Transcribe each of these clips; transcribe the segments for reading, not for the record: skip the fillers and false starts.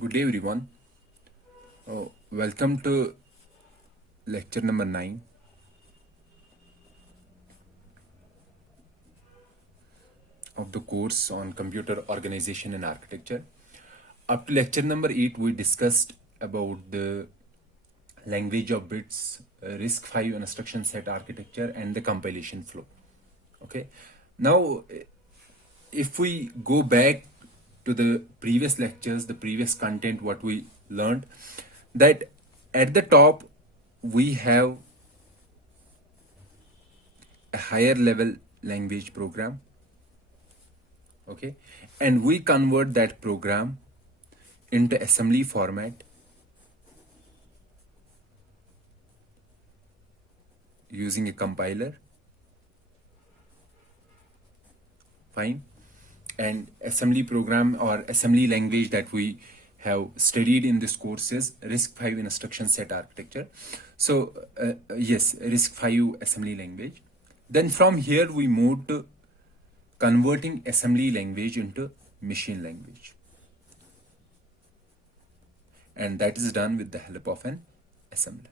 Good day, everyone. Welcome to lecture number 9 of the course on computer organization and architecture. Up to lecture number 8, we discussed about the language of bits, RISC-V instruction set architecture, and the compilation flow. Okay. Now, if we go back to the previous lectures, the previous content, what we learned, that at the top we have a higher level language program, okay, and we convert that program into assembly format using a compiler. Fine. And assembly program or assembly language that we have studied in this course is RISC-V instruction set architecture. So yes, RISC-V assembly language. Then from here we move to converting assembly language into machine language, and that is done with the help of an assembler.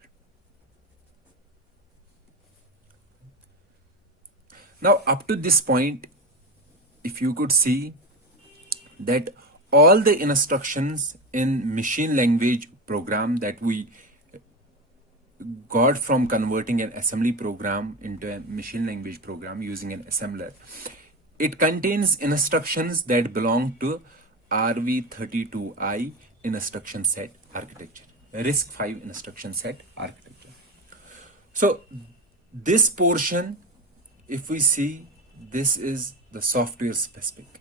Now up to this point, if you could see that all the instructions in machine language program that we got from converting an assembly program into a machine language program using an assembler, it contains instructions that belong to RV32I instruction set architecture, RISC-V instruction set architecture. So this portion, if we see, this is the software specific.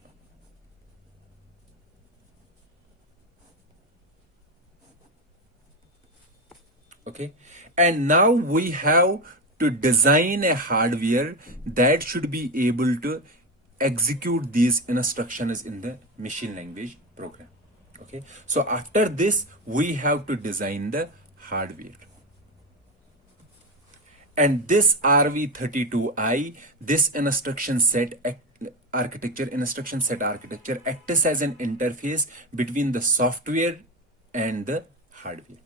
Okay, and now we have to design a hardware that should be able to execute these instructions in the machine language program. Okay, so after this we have to design the hardware, and this RV32I, this instruction set architecture acts as an interface between the software and the hardware.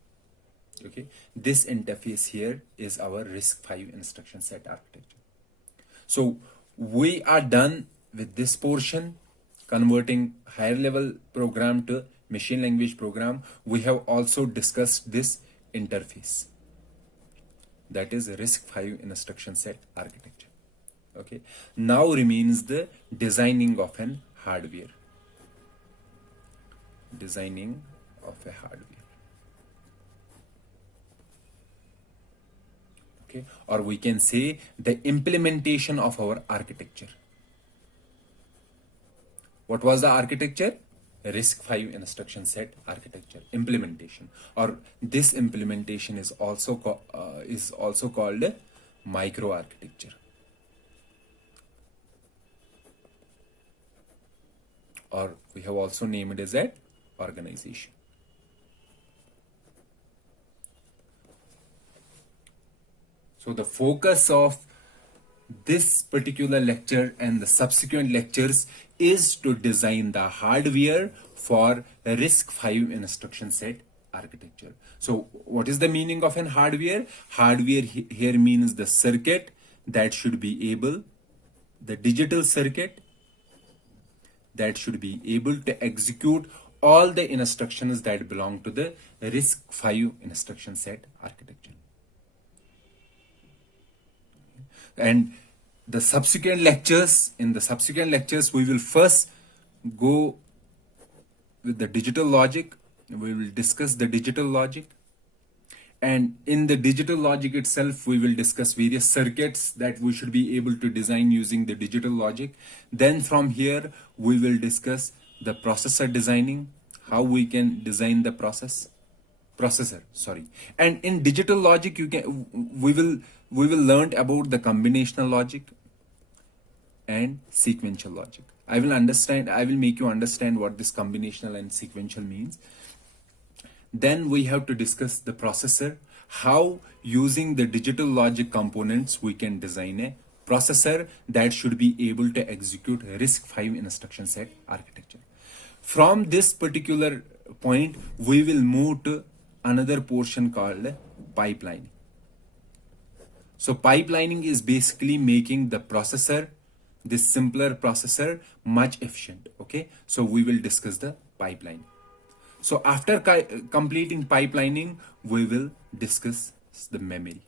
Okay, this interface here is our RISC-V instruction set architecture. So we are done with this portion, converting higher level program to machine language program. We have also discussed this interface, that is RISC-V instruction set architecture. Okay, now remains the designing of an hardware. Designing of a hardware. Okay, or we can say the implementation of our architecture. What was the architecture? RISC-V instruction set architecture implementation, or this implementation is also called a microarchitecture, or we have also named it as an organization. So the focus of this particular lecture and the subsequent lectures is to design the hardware for RISC-V instruction set architecture. So what is the meaning of an hardware? Hardware here means the circuit that should be able, the digital circuit that should be able to execute all the instructions that belong to the RISC-V instruction set architecture. And the subsequent lectures, we will first go with the digital logic. We will discuss the digital logic, and in the digital logic itself we will discuss various circuits that we should be able to design using the digital logic. Then from here we will discuss the processor designing, how we can design the processor. And in digital logic we will learn about the combinational logic and sequential logic. I will make you understand what this combinational and sequential means. Then we have to discuss the processor, how using the digital logic components we can design a processor that should be able to execute RISC-V instruction set architecture. From this particular point, we will move to another portion called pipelining. So pipelining is basically making the processor, this simpler processor, much efficient. Okay, so we will discuss the pipeline. So after completing pipelining, we will discuss the memory.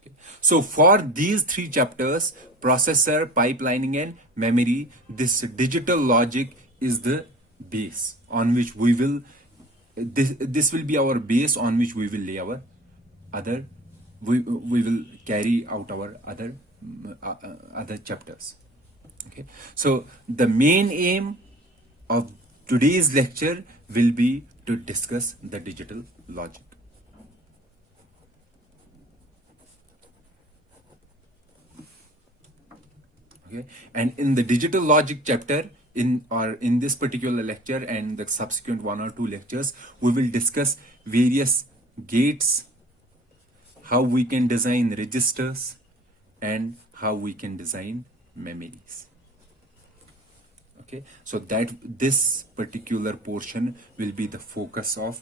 Okay. So for these three chapters, processor, pipelining, and memory, this digital logic is the base on which we will, this will be our base on which we will lay our other, we will carry out our other chapters. Okay, so the main aim of today's lecture will be to discuss the digital logic. Okay, and in the digital logic chapter, in this particular lecture and the subsequent 1 or 2 lectures, we will discuss various gates, how we can design registers, and how we can design memories. Okay, so that this particular portion will be the focus of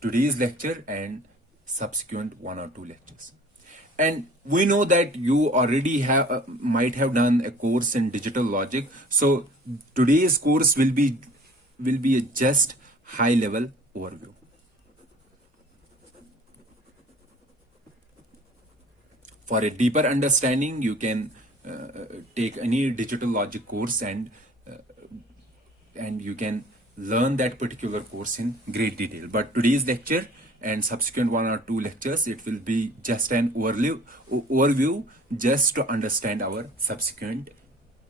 today's lecture and subsequent 1 or 2 lectures. And we know that you already have might have done a course in digital logic. So today's course will be a just high level overview. For a deeper understanding, you can take any digital logic course and you can learn that particular course in great detail. But today's lecture and subsequent 1 or 2 lectures, it will be just an overview just to understand our subsequent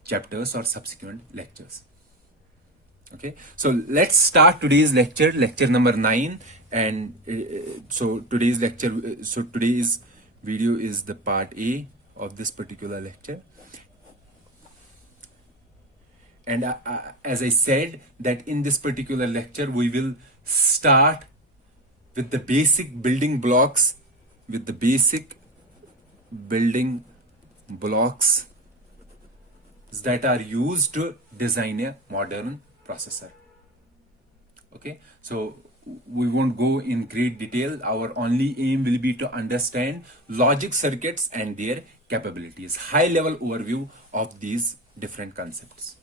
chapters or subsequent lectures. Okay, so let's start today's lecture number 9. And so today's video is the part A of this particular lecture. And as I said, that in this particular lecture we will start with the basic building blocks, that are used to design a modern processor. Okay, so we won't go in great detail. Our only aim will be to understand logic circuits and their capabilities, high level overview of these different concepts.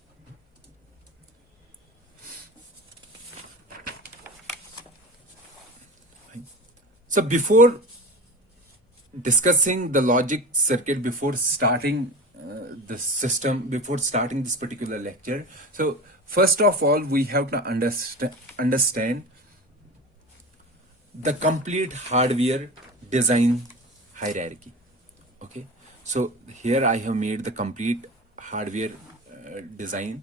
So before discussing the logic circuit, before starting the system, before starting this particular lecture, so first of all we have to understand the complete hardware design hierarchy. Okay, so here I have made the complete hardware design.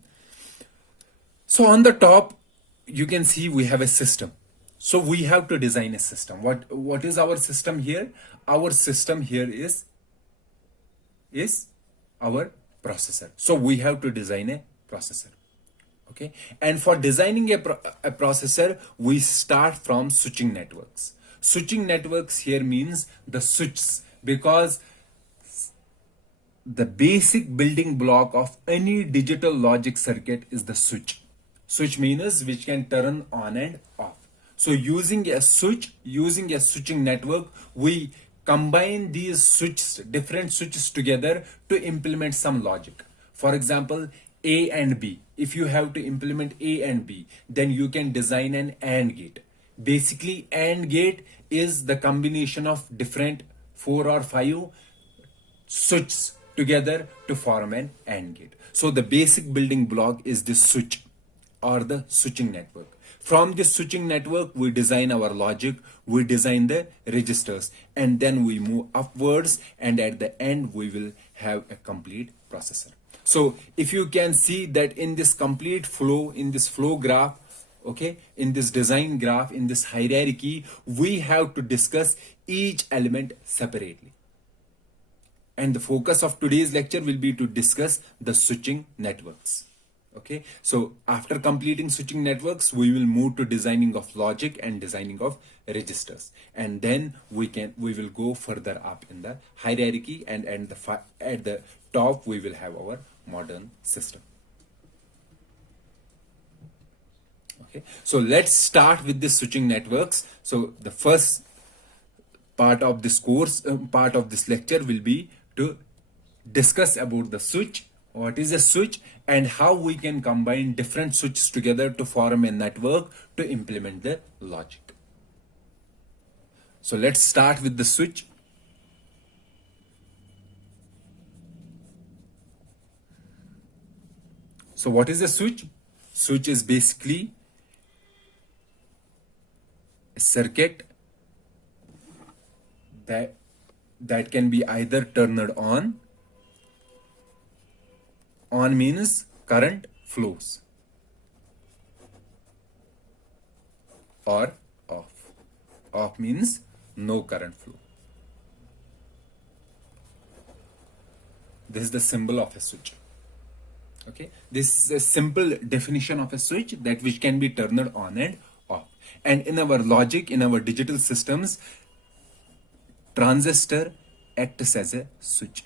So on the top you can see we have a system. So we have to design a system. What is our system here? Our system here is our processor. So we have to design a processor. Okay, and for designing a processor, we start from switching networks. Switching networks here means the switches, because the basic building block of any digital logic circuit is the switch. Switch means which can turn on and off. So using a switching network, we combine these different switches together to implement some logic. For example, A and B. If you have to implement A and B, then you can design an AND gate. Basically, AND gate is the combination of different 4 or 5 switches together to form an AND gate. So the basic building block is this switch or the switching network. From this switching network, we design our logic, we design the registers, and then we move upwards, and at the end we will have a complete processor. So if you can see that in this complete flow, in this flow graph, okay, in this design graph, in this hierarchy, we have to discuss each element separately. And the focus of today's lecture will be to discuss the switching networks. Okay, so after completing switching networks, we will move to designing of logic and designing of registers, and then we will go further up in the hierarchy, and at the top we will have our modern system. Okay, so let's start with the switching networks. So the first part of this course, part of this lecture will be to discuss about the switch, what is a switch, and how we can combine different switches together to form a network to implement the logic. So let's start with the switch. So what is a switch? Switch is basically a circuit that can be either turned on. On means current flows, or off. Off means no current flow. This is the symbol of a switch. Okay, this is a simple definition of a switch that which can be turned on and off. And in our logic, in our digital systems, transistor acts as a switch.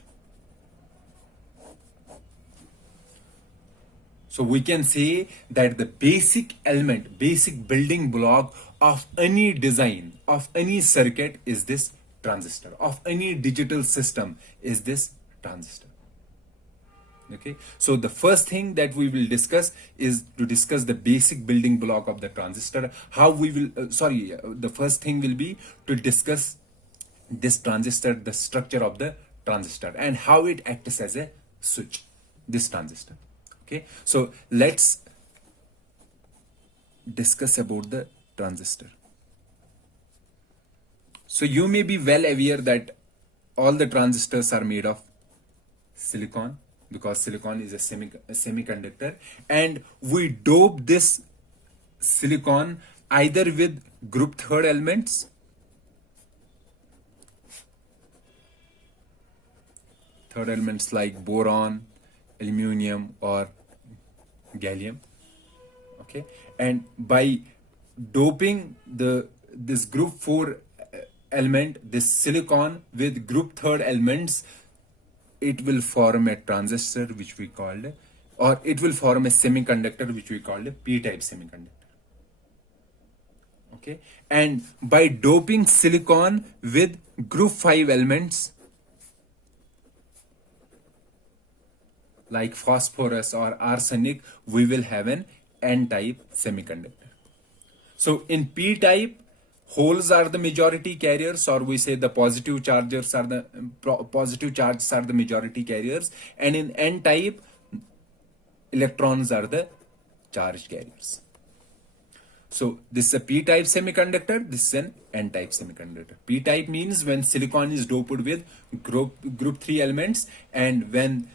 So we can say that the basic element, basic building block of any design, of any circuit is this transistor. Of any digital system is this transistor. Okay, so the first thing that we will discuss is to discuss the basic building block of the transistor. How we will, the first thing will be to discuss this transistor, the structure of the transistor, and how it acts as a switch, this transistor. Okay, so let's discuss about the transistor. So you may be well aware that all the transistors are made of silicon, because silicon is a semiconductor, and we dope this silicon either with group third elements, like boron, aluminum, or gallium. Okay, and by doping this group 4 element, this silicon, with group third elements, it will form a transistor which we called, or it will form a semiconductor which we called a p-type semiconductor. Okay, and by doping silicon with group 5 elements like phosphorus or arsenic, we will have an n-type semiconductor. So in p-type, holes are the majority carriers, or we say the positive charges are the majority carriers, and in n-type, electrons are the charge carriers. So this is a p-type semiconductor, this is an n-type semiconductor. P-type means when silicon is doped with group 3 elements, and when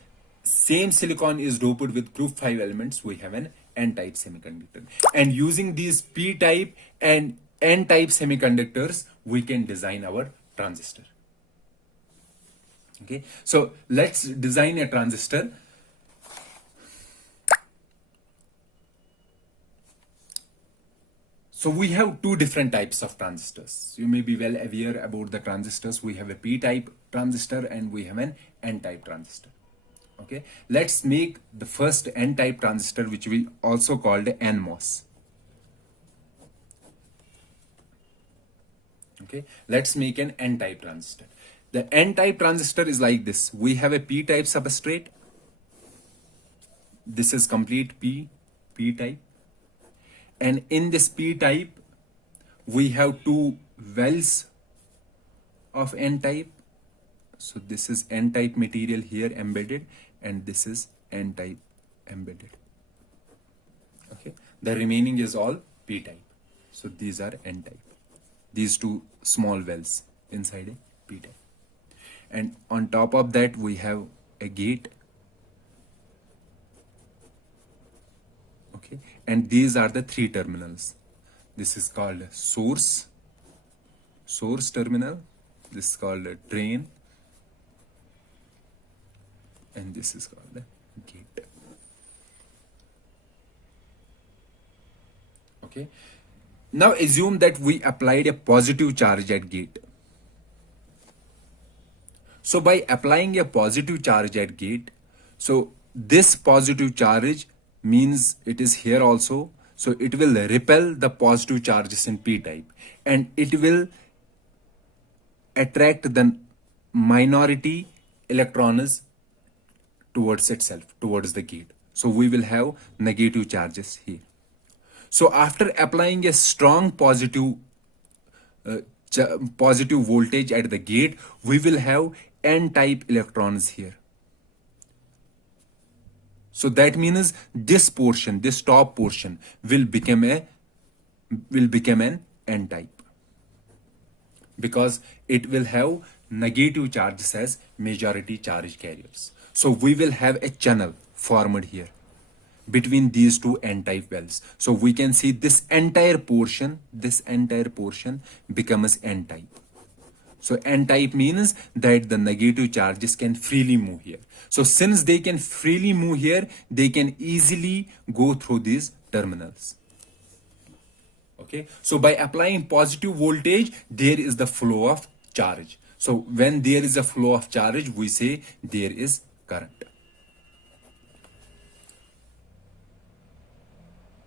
same silicon is doped with group 5 elements, we have an n-type semiconductor. And using these p-type and n-type semiconductors, we can design our transistor. Okay, so let's design a transistor. So we have two different types of transistors. You may be well aware about the transistors. We have a p-type transistor and we have an n-type transistor. Okay, let's make the first n-type transistor, which we also called NMOS. Okay, let's make an n-type transistor. The n-type transistor is like this. We have a p-type substrate. This is complete p-type. And in this p-type, we have two wells of n-type. So this is n-type material here embedded, and this is n-type embedded. Okay, the remaining is all p-type. So these are n-type. These two small wells inside a p-type. And on top of that, we have a gate. Okay, and these are the 3 terminals. This is called a source terminal. This is called a drain, and this is called the gate. Okay, now assume that we applied a positive charge at gate. So by applying a positive charge at gate, so this positive charge means it is here also. So it will repel the positive charges in p type, and it will attract the minority electrons towards itself, towards the gate. So we will have negative charges here. So after applying a strong uh, positive voltage at the gate, we will have n-type electrons here. So that means this portion, this top portion, will become an n-type, because it will have negative charges as majority charge carriers. So we will have a channel formed here between these two n-type wells. So we can see this entire portion becomes n-type. So n-type means that the negative charges can freely move here. So since they can freely move here, they can easily go through these terminals. Okay, so by applying positive voltage, there is the flow of charge. So when there is a flow of charge, we say there is current.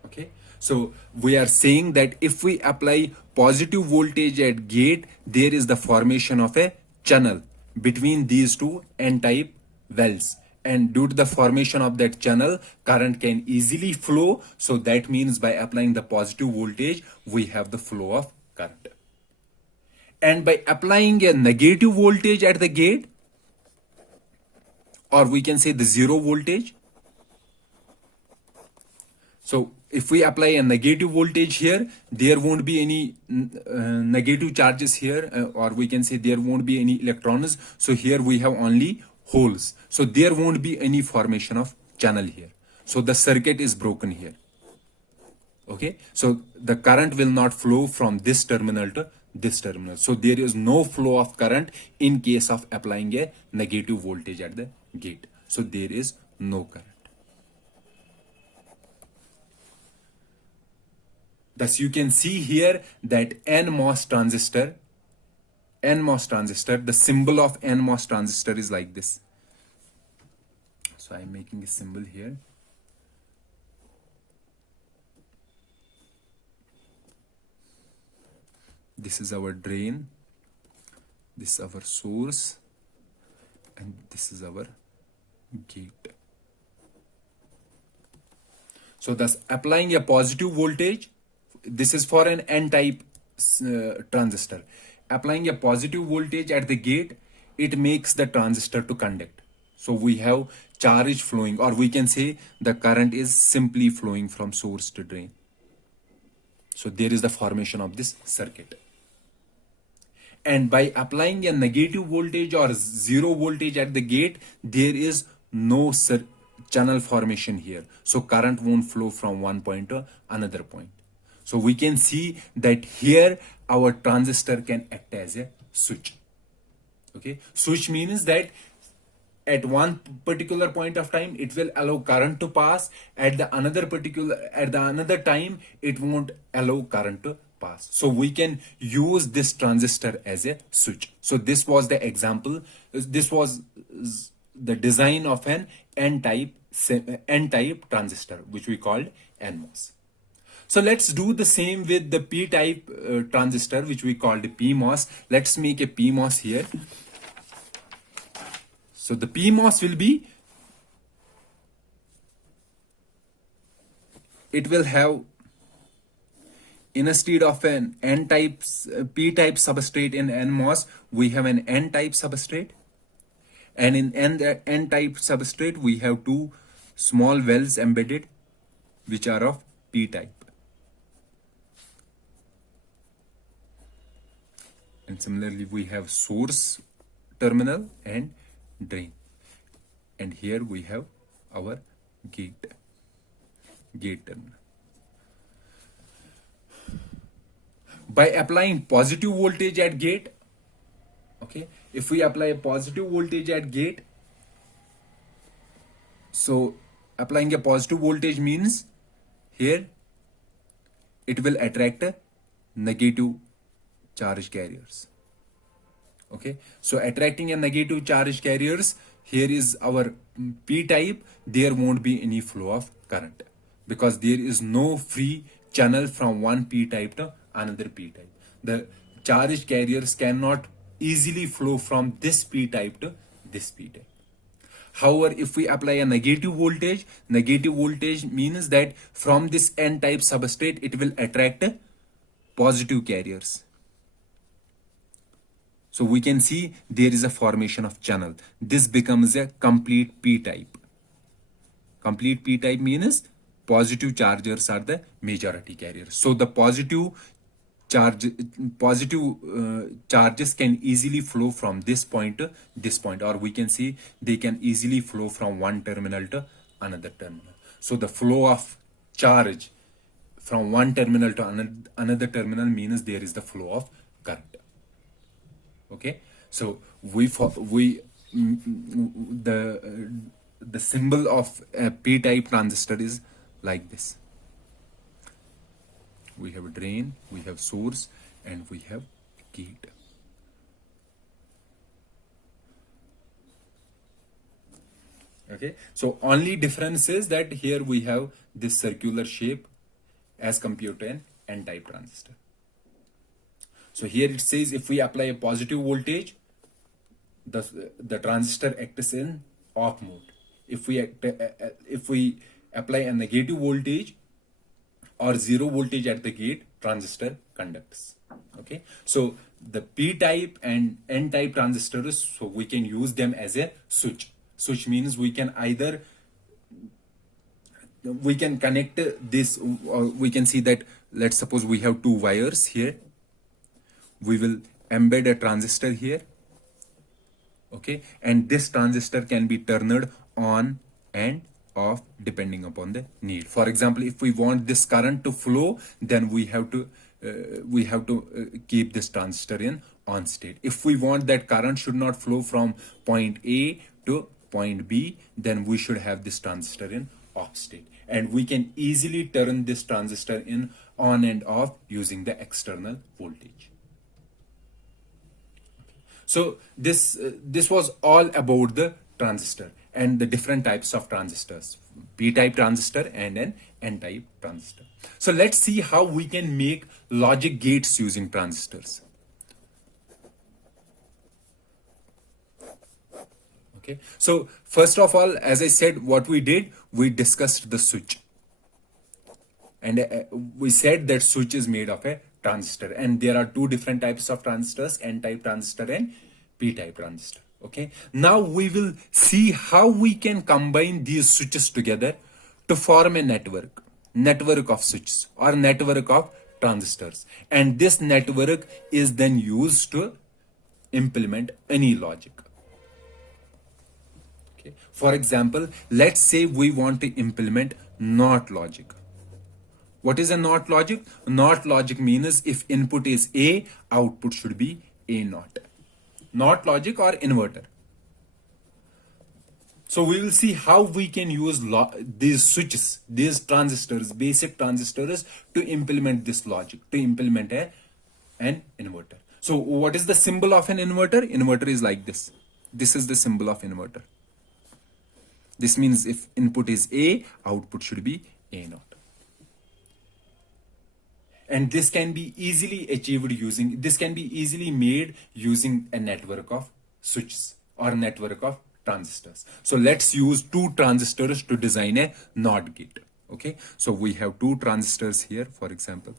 Okay, so we are saying that if we apply positive voltage at gate, there is the formation of a channel between these two n-type wells, and due to the formation of that channel, current can easily flow. So that means by applying the positive voltage, we have the flow of current. And by applying a negative voltage at the gate, or we can say the zero voltage. So if we apply a negative voltage here, there won't be any negative charges here, or we can say there won't be any electrons. So here we have only holes. So there won't be any formation of channel here. So the circuit is broken here. Okay, so the current will not flow from this terminal to this terminal. So there is no flow of current in case of applying a negative voltage at the gate. So there is no current. Thus you can see here that NMOS transistor, the symbol of NMOS transistor is like this. So I'm making a symbol here. This is our drain, this is our source, and this is our gate. So thus applying a positive voltage, this is for an n-type transistor. Applying a positive voltage at the gate, it makes the transistor to conduct. So we have charge flowing, or we can say the current is simply flowing from source to drain. So there is the formation of this circuit. And by applying a negative voltage or zero voltage at the gate, there is no channel formation here. So current won't flow from one point to another point. So we can see that here our transistor can act as a switch. Okay, switch means that at one particular point of time it will allow current to pass, at the another time it won't allow current to pass. So we can use this transistor as a switch. So this was the example, this was the design of an n-type transistor, which we called NMOS. So let's do the same with the p-type transistor, which we called PMOS. Let's make a PMOS here. So the PMOS will be, it will have, instead of an n-type, p-type substrate in NMOS, we have an n-type substrate. And in n-type substrate, we have two small wells embedded, which are of p-type. And similarly, we have source terminal and drain. And here we have our gate terminal. By applying positive voltage at gate, okay, if we apply a positive voltage at gate, so applying a positive voltage means here it will attract a negative charge carriers. Okay, so attracting a negative charge carriers, here is our p-type, there won't be any flow of current. because there is no free channel from one p type to another p type. The charged carriers cannot easily flow from this p type to this p type. However, if we apply a negative voltage means that from this n type substrate it will attract positive carriers. So we can see there is a formation of channel. This becomes a complete p type. Complete p type means positive chargers are the majority carriers. So the positive charges can easily flow from this point to this point, or we can see they can easily flow from one terminal to another terminal. So the flow of charge from one terminal to another terminal means there is the flow of current. Okay, so the symbol of a p-type transistor is like this. We have a drain, we have source, and we have gate. Okay, so only difference is that here we have this circular shape as compared to an n-type transistor. So here it says if we apply a positive voltage, the transistor acts in off mode. If we apply a negative voltage or zero voltage at the gate, transistor conducts. Okay, so the p-type and n-type transistors, so we can use them as a switch. Switch means we can connect this, or we can see that, let's suppose we have two wires here. We will embed a transistor here. Okay, and this transistor can be turned on and off depending upon the need. For example, if we want this current to flow, then we have to keep this transistor in on state. If we want that current should not flow from point A to point B, then we should have this transistor in off state, and we can easily turn this transistor in on and off using the external voltage. So this was all about the transistor and the different types of transistors, p-type transistor and an n-type transistor. So let's see how we can make logic gates using transistors. Okay, so first of all, as I said, what we did, we discussed the switch, and we said that switch is made of a transistor, and there are two different types of transistors, n-type transistor and p-type transistor. Okay, now we will see how we can combine these switches together to form a network of switches or network of transistors, and this network is then used to implement any logic. Okay, for example, let's say we want to implement NOT logic. What is a NOT logic? NOT logic means if input is A, output should be A naught. NOT logic or inverter. So we will see how we can use these switches, these transistors, basic transistors, to implement this logic, to implement an inverter. So what is the symbol of an inverter? Inverter is like this. This is the symbol of inverter. This means if input is A, output should be A naught. And this can be easily achieved using, this can be easily made using a network of switches or network of transistors. So let's use two transistors to design a NOT gate. Okay, so we have two transistors here. For example,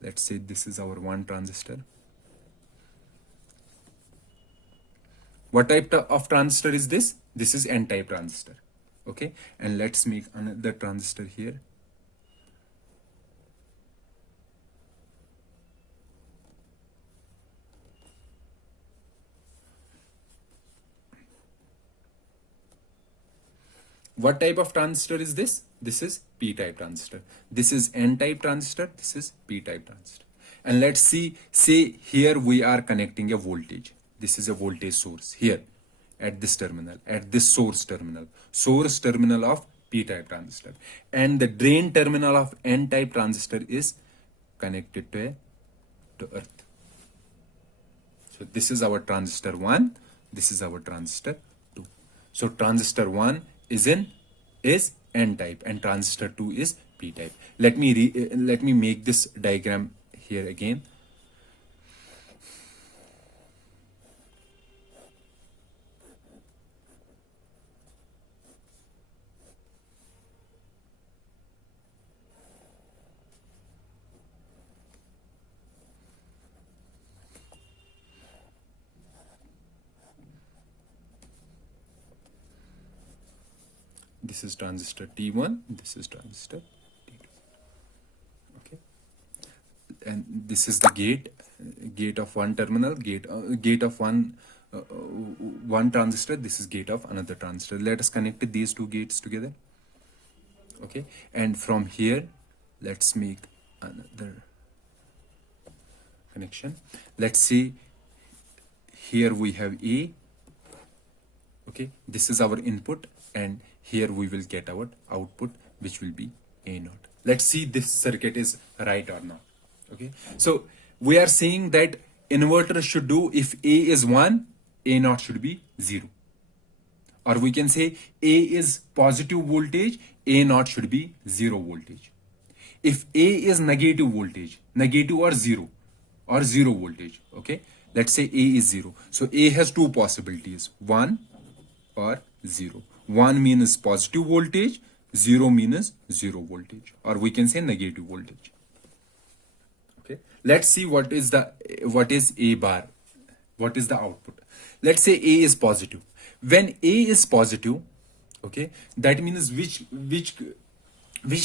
let's say this is our one transistor. What type of transistor is this? This is n-type transistor. Okay, and let's make another transistor here. What type of transistor is this? This is p-type transistor. This is n-type transistor. This is p-type transistor. And let's see, say here we are connecting a voltage. This is a voltage source here at this terminal, at this source terminal of p-type transistor. And the drain terminal of n-type transistor is connected to earth. So this is our transistor 1. This is our transistor 2. So transistor 1 is n-type and transistor 2 is P type. Let me make this diagram here again. This is transistor T1, this is transistor T2. Okay, and this is the gate of one terminal, gate of one transistor. This is gate of another transistor. Let us connect these two gates together. Okay, and from here let's make another connection. Let's see, here we have A. Okay, this is our input, and here we will get our output, which will be A naught. Let's see this circuit is right or not. Okay, so we are saying that inverter should do, if A is 1, A naught should be 0. Or we can say A is positive voltage, A naught should be 0 voltage. If A is negative voltage, negative or 0 voltage, okay, let's say A is 0. So A has two possibilities, 1 or 0. 1 means positive voltage, 0 means 0 voltage, or we can say negative voltage. Okay, let's see what is A bar, what is the output. Let's say A is positive. When A is positive, okay, that means which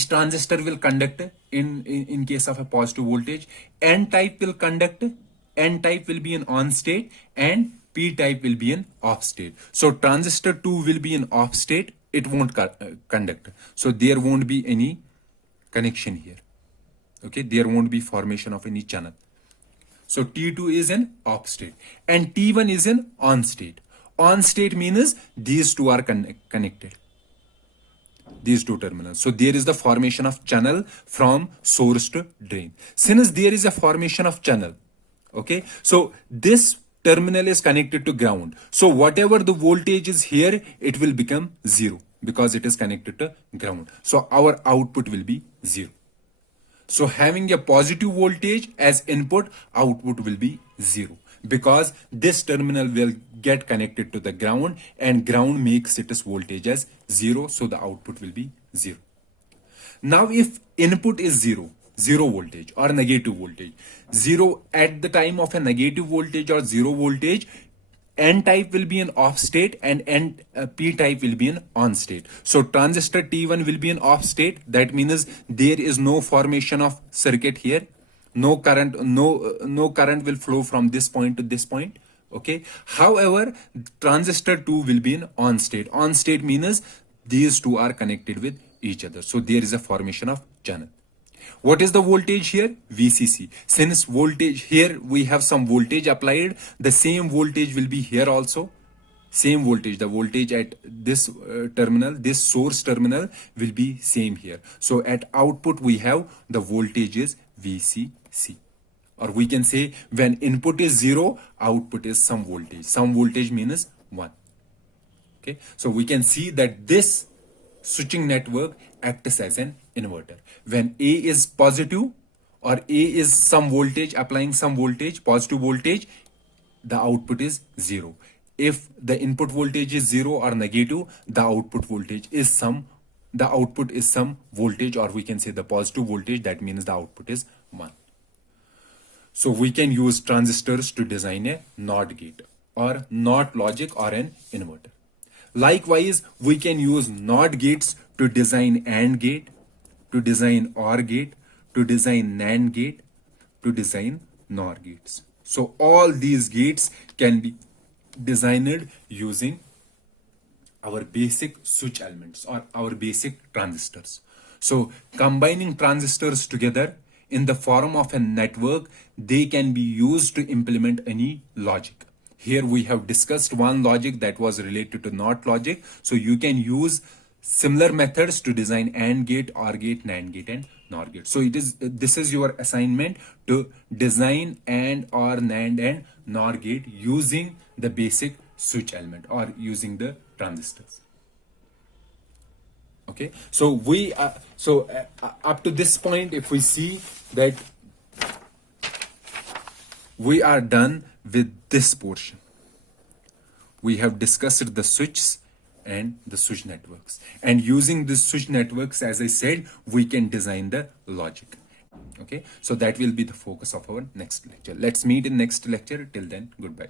transistor will conduct in case of a positive voltage? N type will conduct, N type will be an on state, and P type will be an off state. So transistor 2 will be an off state, it won't conduct. So there won't be any connection here. Okay, there won't be formation of any channel. So T2 is an off state and T1 is an on state. On state means these two are connected. These two terminals. So there is the formation of channel from source to drain. Since there is a formation of channel, okay, so this terminal is connected to ground. So whatever the voltage is here, it will become 0 because it is connected to ground. So our output will be 0. So having a positive voltage as input, output will be 0 because this terminal will get connected to the ground and ground makes its voltage as 0. So the output will be 0. Now if input is 0 voltage or negative voltage, 0 at the time of a negative voltage or 0 voltage, N type will be an off state and P type will be an on state. So transistor T1 will be an off state. That means there is no formation of circuit here. No current will flow from this point to this point. Okay. However, transistor 2 will be an on state. On state means these two are connected with each other. So there is a formation of channel. What is the voltage here? VCC. Since voltage here, we have some voltage applied, the same voltage will be here also. Same voltage, the voltage at this terminal, this source terminal will be same here. So at output, we have the voltage is VCC. Or we can say when input is 0, output is some voltage. Some voltage means 1. Okay. So we can see that this switching network acts as an inverter. When A is positive or A is some voltage, applying some voltage, positive voltage, the output is 0. If the input voltage is 0 or negative, the output is some voltage, or we can say the positive voltage, that means the output is 1. So we can use transistors to design a NOT gate or NOT logic or an inverter. Likewise, we can use NOT gates to design AND gate, to design OR gate, to design NAND gate, to design NOR gates. So all these gates can be designed using our basic switch elements or our basic transistors. So combining transistors together in the form of a network, they can be used to implement any logic. Here we have discussed one logic that was related to NOT logic. So you can use similar methods to design AND gate, OR gate, NAND gate, and NOR gate. So this is your assignment to design AND, OR, NAND, and NOR gate using the basic switch element or using the transistors. Okay, so we up to this point, if we see that we are done with this portion, we have discussed the switches and the switch networks, and using the switch networks, as I said, we can design the logic. Okay, so that will be the focus of our next lecture. Let's meet in next lecture. Till then, goodbye.